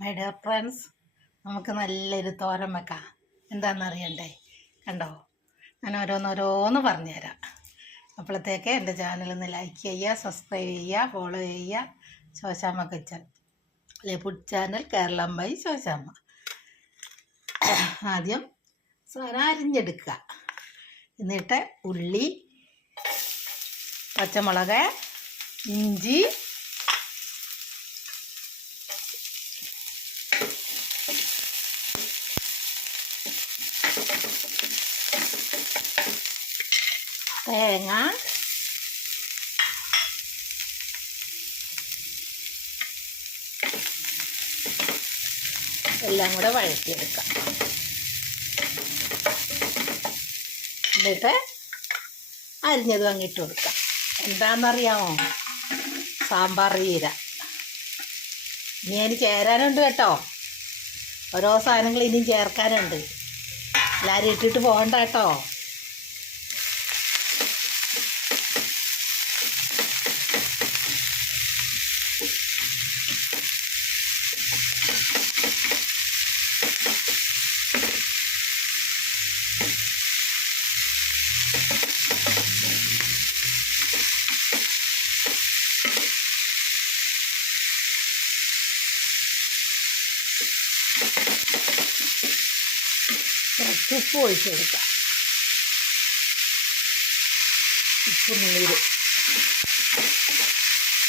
My dear friends, നമുക്ക് നല്ലൊരു തോരൻ വെക്കാം. എന്താണെന്നറിയണ്ടേ? കണ്ടോ, ഞാൻ ഓരോന്നോരോന്ന് പറഞ്ഞുതരാം. അപ്പോഴത്തേക്ക് എൻ്റെ ചാനലൊന്ന് ലൈക്ക് ചെയ്യുക, സബ്സ്ക്രൈബ് ചെയ്യുക, ഫോളോ ചെയ്യുക. ശോശാമ്മ കിച്ചൻ അല്ലെ food channel Keralam by Soshamma. ആദ്യം അരിഞ്ഞെടുക്കുക. എന്നിട്ട് ഉള്ളി, പച്ചമുളക്, ഇഞ്ചി, തേങ്ങ, എല്ലാം കൂടെ വഴറ്റിയെടുക്കാം. എന്നിട്ട് അരിഞ്ഞത് വാങ്ങിയിട്ട് കൊടുക്കാം. എന്താണെന്നറിയാമോ? സാമ്പാർ ചീര. ഇനി അതിന് ചേരാനുണ്ട് കേട്ടോ. ഓരോ സാധനങ്ങൾ ഇനിയും ചേർക്കാനുണ്ട്. എല്ലാവരും ഇട്ടിട്ട് പോകണ്ട കേട്ടോ. കുറച്ച് ഉപ്പ് ഒഴിച്ച് കൊടുക്കാം. ഉപ്പ് നീര്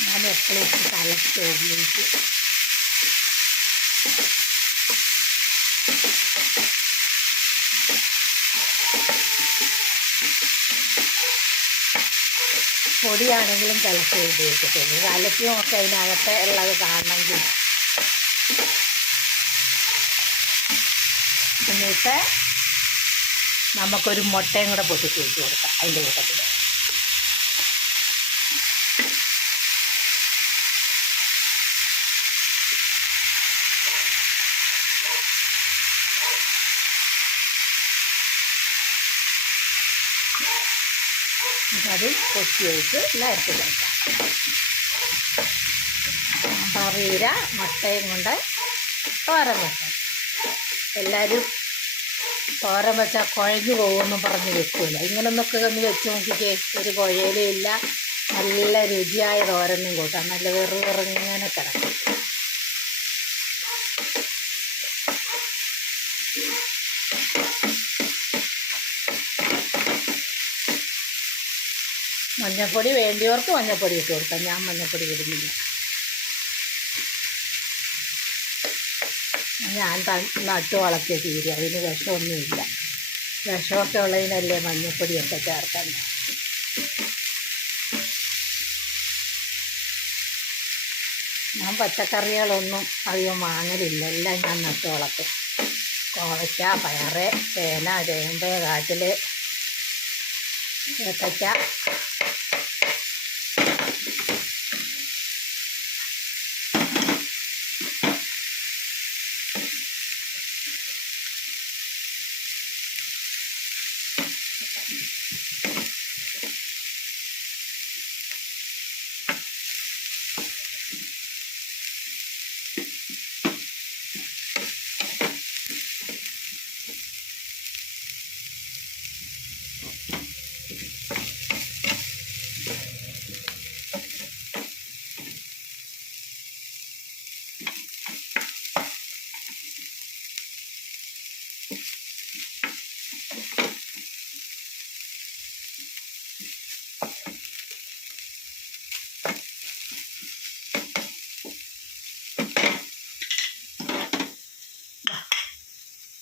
ഞാൻ എപ്പോഴും ഉപ്പ് കലക്കി ഉപയോഗിക്കും. പൊടിയാണെങ്കിലും കലക്കി ഉപയോഗിക്കത്തുള്ളൂ. കലക്കിയും ഒക്കെ അതിനകത്ത് ഉള്ളത് കാണണമെങ്കിൽ. എന്നിട്ട് നമുക്കൊരു മുട്ടയും കൂടെ പൊട്ടിച്ച് വെച്ച് കൊടുക്കാം അതിൻ്റെ കൂട്ടത്തിൽ. അത് കൊത്തി വെച്ച് എല്ലായിടത്ത് കൊടുക്കാം. സാമ്പാർ ചീര മുട്ടയും കൊണ്ട് തോരൻ വെക്കാം. എല്ലാവരും തോരൻ വെച്ചാൽ കുഴഞ്ഞു പോകുമെന്നും പറഞ്ഞ് വെക്കില്ല. ഇങ്ങനൊന്നൊക്കെ ഒന്ന് വെച്ച് നോക്കിക്കേ. ഒരു കുഴയിലും ഇല്ല. നല്ല രുചിയായ തോരനും കൂട്ടാം. നല്ല വെറുങ്ങനെ കിടക്കും. മഞ്ഞൾപ്പൊടി വേണ്ടിയവർക്ക് മഞ്ഞൾപ്പൊടി ഇട്ട് കൊടുക്കാം. ഞാൻ മഞ്ഞൾപ്പൊടി ഇടുന്നില്ല. ഞാൻ നട്ടു വളർത്തിയ ചീര. അതിന് വിഷമൊന്നുമില്ല. വിഷമൊക്കെ ഉള്ളതിനല്ലേ മഞ്ഞൾപ്പൊടിയൊക്കെ ചേർക്കാൻ. ഞാൻ പച്ചക്കറികളൊന്നും അധികം വാങ്ങലില്ല. എല്ലാം ഞാൻ നട്ടു വളർത്തും. കോവയ്ക്ക, പയറ്, ചേന, ചേമ്പ്, കാച്ചിൽ, ഏത്തയ്ക്ക,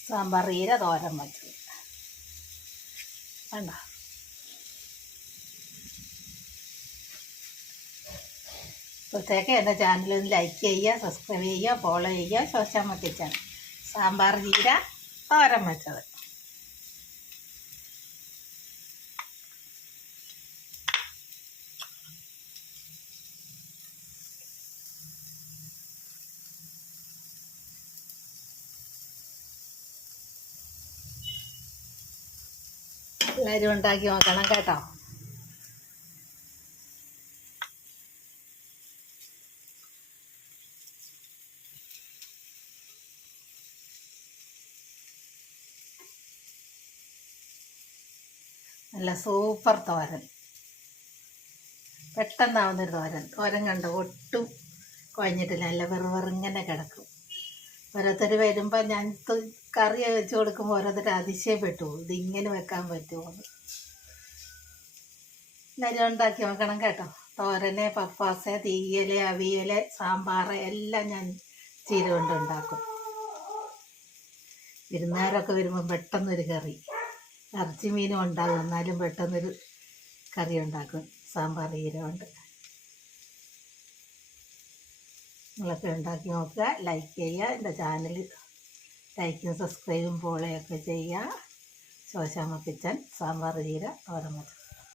സാമ്പാർ ചീര തോരൻ വെച്ചത് വേണ്ട. ഇപ്പോഴത്തേക്ക് എൻ്റെ ചാനലൊന്ന് ലൈക്ക് ചെയ്യുക, സബ്സ്ക്രൈബ് ചെയ്യുക, ഫോളോ ചെയ്യുക. ശോശാമ്മ കിച്ചൻ സാമ്പാർ ചീര തോരൻ വെച്ചത്. എല്ലാവരും ഉണ്ടാക്കി നോക്കണം കേട്ടോ. നല്ല സൂപ്പർ തോരൻ, പെട്ടെന്നാവുന്നൊരു തോരൻ. തോരൻ കണ്ടോ, ഒട്ടും കുഴഞ്ഞിട്ടില്ല, നല്ല വെറുങ്ങനെ കിടക്കും. ഓരോരുത്തർ വരുമ്പോൾ ഞാൻ കറി വെച്ച് കൊടുക്കുമ്പോൾ ഓരോരുത്തർ അതിശയപ്പെട്ടു, ഇതിങ്ങനെ വെക്കാൻ പറ്റുമോ എന്ന്. എല്ലാവരും ഉണ്ടാക്കി നോക്കണം കേട്ടോ. തോരന്, പപ്പാസ്, തീയൽ, അവിയൽ, സാമ്പാർ എല്ലാം ഞാൻ ചീര കൊണ്ട് ഉണ്ടാക്കും. വിരുന്നുകാരൊക്കെ വരുമ്പോൾ പെട്ടെന്നൊരു കറി, ഇറച്ചി മീനും ഉണ്ടാകും, എന്നാലും പെട്ടെന്നൊരു കറി ഉണ്ടാക്കും സാമ്പാർ ചീര കൊണ്ട്. നിങ്ങളൊക്കെ ഉണ്ടാക്കി നോക്കുക, ലൈക്ക് ചെയ്യുക, എൻ്റെ ചാനൽ ലൈക്കും സബ്സ്ക്രൈബും ഫോളോയൊക്കെ ചെയ്യുക. ശോശാമ്മ കിച്ചൻ സാമ്പാർ ചീര തോരൻ വെച്ചത്.